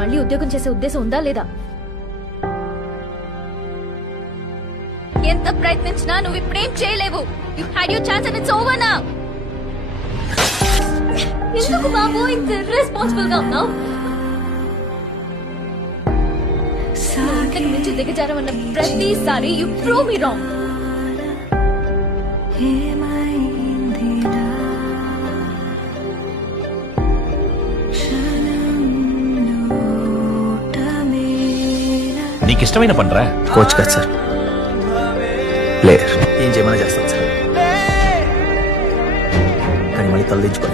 మళ్ళీ ఉద్యోగం చేసే ఉద్దేశం ఉందా లేదా? ఎంత ప్రయత్నించినా నువ్వు ఇప్పుడేం చేయలేవు. You had your chance and it's over now. ఎందుకు బాబు ఇంత ఇర్రెస్పాన్సిబుల్ గా ఉన్నావు? ఇంతకు మించి దిగజారమన్న ప్రతిసారి యు ప్రూవ్ మీ రాంగ్. నీకు ఇష్టమైన పనిరా. కోచ్ కాదు సార్, ప్లేయర్. ఏం చేయమని చేస్తాను సార్, కానీ మళ్ళీ తలదించుకో.